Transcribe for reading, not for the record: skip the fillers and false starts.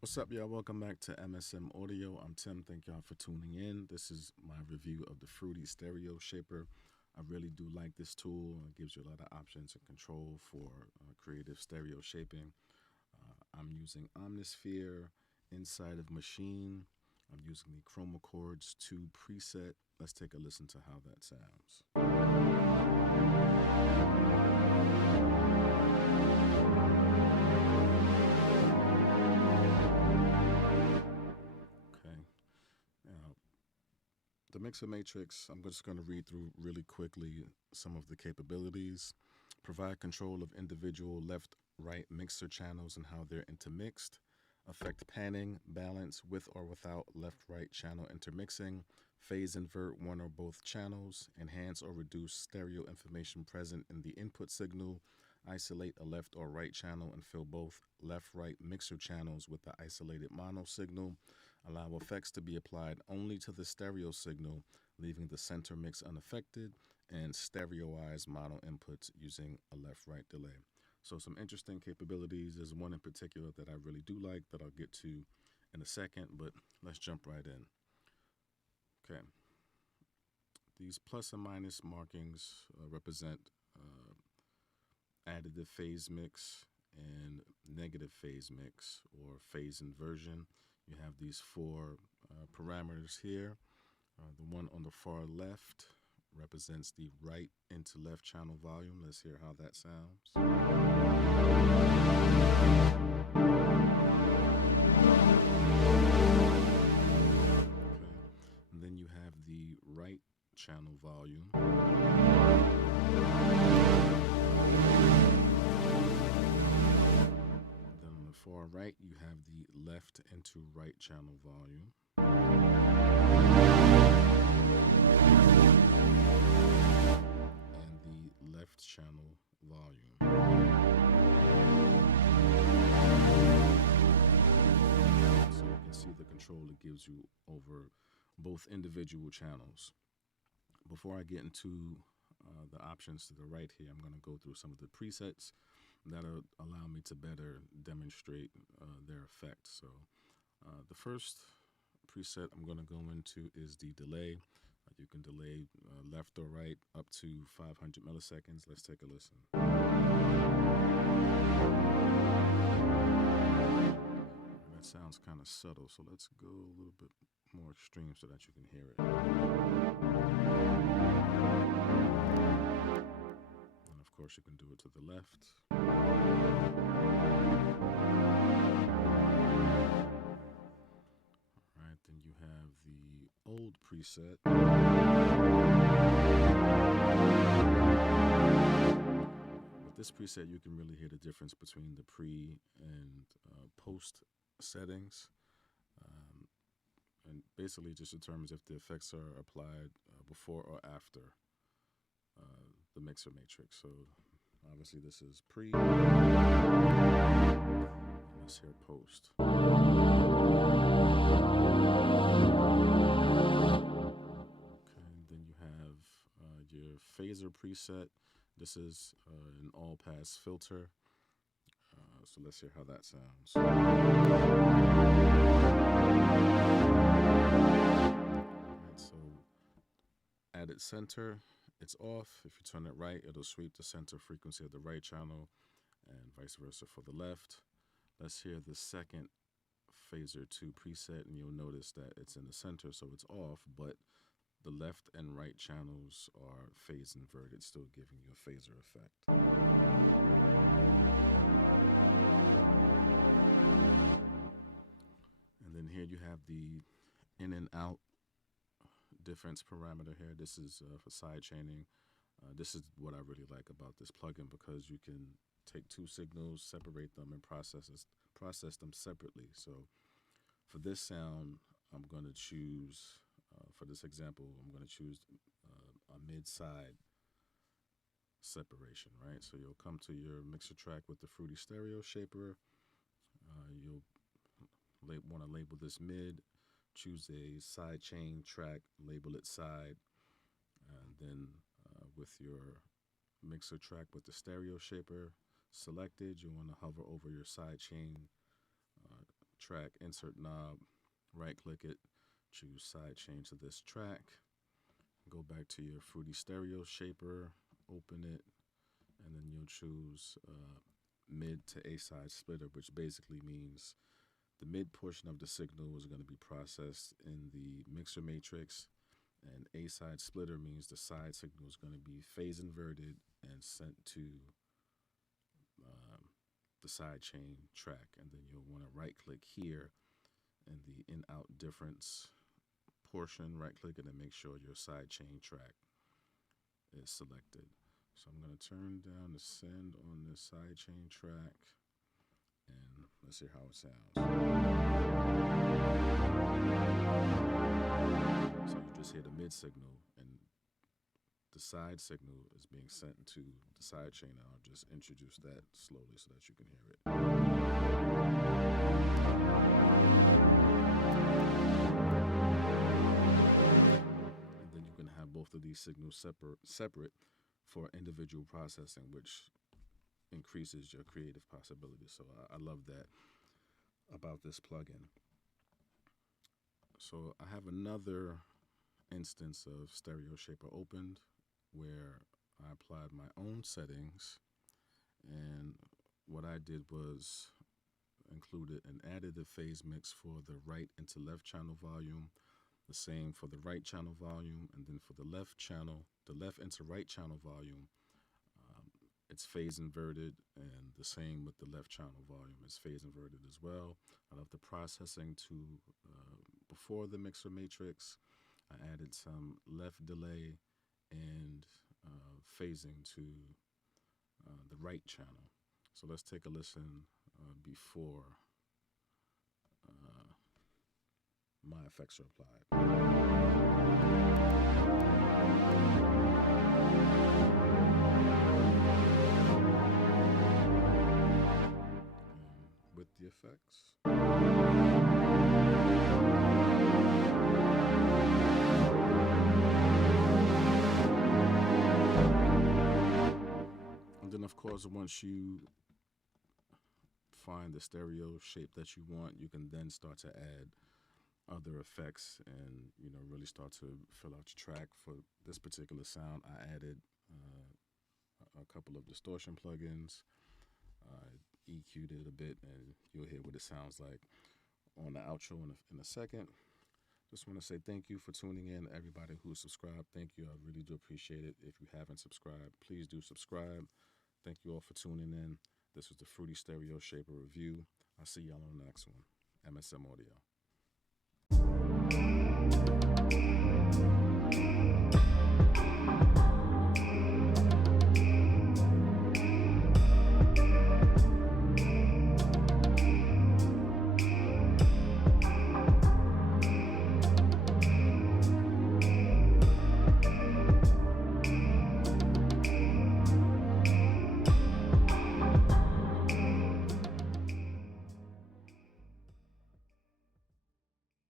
What's up, y'all? Welcome back to MSM Audio. I'm Tim. Thank y'all for tuning in. This is my review of the Fruity Stereo Shaper. I really do like this tool. It gives you a lot of options and control for creative stereo shaping. I'm using Omnisphere inside of Machine. I'm using the Chroma Chords 2 preset. Let's take a listen to how that sounds. Okay. Now, the Mixer Matrix, I'm just going to read through really quickly some of the capabilities. Provide control of individual left right mixer channels and how they're intermixed. Affect panning, balance with or without left right channel intermixing. Phase invert one or both channels. Enhance or reduce stereo information present in the input signal. Isolate a left or right channel and fill both left right mixer channels with the isolated mono signal. Allow effects to be applied only to the stereo signal, leaving the center mix unaffected, and stereoize mono inputs using a left-right delay. So some interesting capabilities. There's one in particular that I really do like that I'll get to in a second, but let's jump right in. Okay. These plus and minus markings represent additive phase mix and negative phase mix or phase inversion. You have these four parameters here. The one on the far left represents the right into left channel volume. Let's hear how that sounds. Okay. And then you have the right channel volume. And then on the far right, you have the left into right channel volume. And the left channel volume. So you can see the control it gives you over both individual channels. Before I get into the options to the right here, I'm going to go through some of the presets that'll allow me to better demonstrate their effect. So the first preset I'm going to go into is the delay. You can delay left or right up to 500 milliseconds. Let's take a listen. That sounds kind of subtle, so let's go a little bit more extreme so that you can hear it. And of course, you can do it to the left. All right, then you have the old preset. With this preset, you can really hear the difference between the pre and post settings. And basically just determines if the effects are applied before or after the mixer matrix. So obviously this is pre, and let's hear post. Okay, then you have your phaser preset. This is an all-pass filter. So let's hear how that sounds. Alright, so at its center, it's off. If you turn it right, it'll sweep the center frequency of the right channel and vice versa for the left. Let's hear the second phaser 2 preset, and you'll notice that it's in the center, so it's off, but the left and right channels are phase inverted, still giving you a phaser effect. And then here you have the in and out difference parameter here. This is for side chaining. This is what I really like about this plugin because you can take two signals, separate them, and process them separately. So for this sound, I'm going to choose, for this example, I'm going to choose a mid-side separation, right? So you'll come to your mixer track with the Fruity Stereo Shaper. You'll want to label this mid, choose a side chain track, label it side, and then with your mixer track with the stereo shaper selected, you want to hover over your side chain track insert knob, right click it, choose sidechain to this track, go back to your Fruity Stereo shaper, open it, and then you'll choose mid to A side splitter, which basically means the mid portion of the signal is going to be processed in the mixer matrix, and A side splitter means the side signal is going to be phase inverted and sent to the side chain track. And then you'll want to right click here in the in out difference portion, right click it, and make sure your side chain track is selected. So I'm going to turn down the send on this side chain track, and let's hear how it sounds. So you just hear the mid signal, and the side signal is being sent to the side chain. I'll just introduce that slowly so that you can hear it. And then you can have both of these signals separate for individual processing, which increases your creative possibilities. So I love that about this plugin. So I have another instance of Stereo Shaper opened where I applied my own settings, and what I did was included an additive phase mix for the right into left channel volume, the same for the right channel volume, and then for the left channel, the left into right channel volume, it's phase inverted, and the same with the left channel volume, it's phase inverted as well. I love the processing to before the mixer matrix. I added some left delay and phasing to the right channel. So let's take a listen before my effects are applied. And with the effects. And then, of course, once you find the stereo shape that you want, you can then start to add other effects and, really start to fill out your track. For this particular sound, I added a couple of distortion plugins, EQ'd it a bit, and you'll hear what it sounds like on the outro in a second. Just want to say thank you for tuning in, everybody who's subscribed. Thank you. I really do appreciate it. If you haven't subscribed, please do subscribe. Thank you all for tuning in. This was the Fruity Stereo Shaper review. I'll see y'all on the next one. MSM Audio.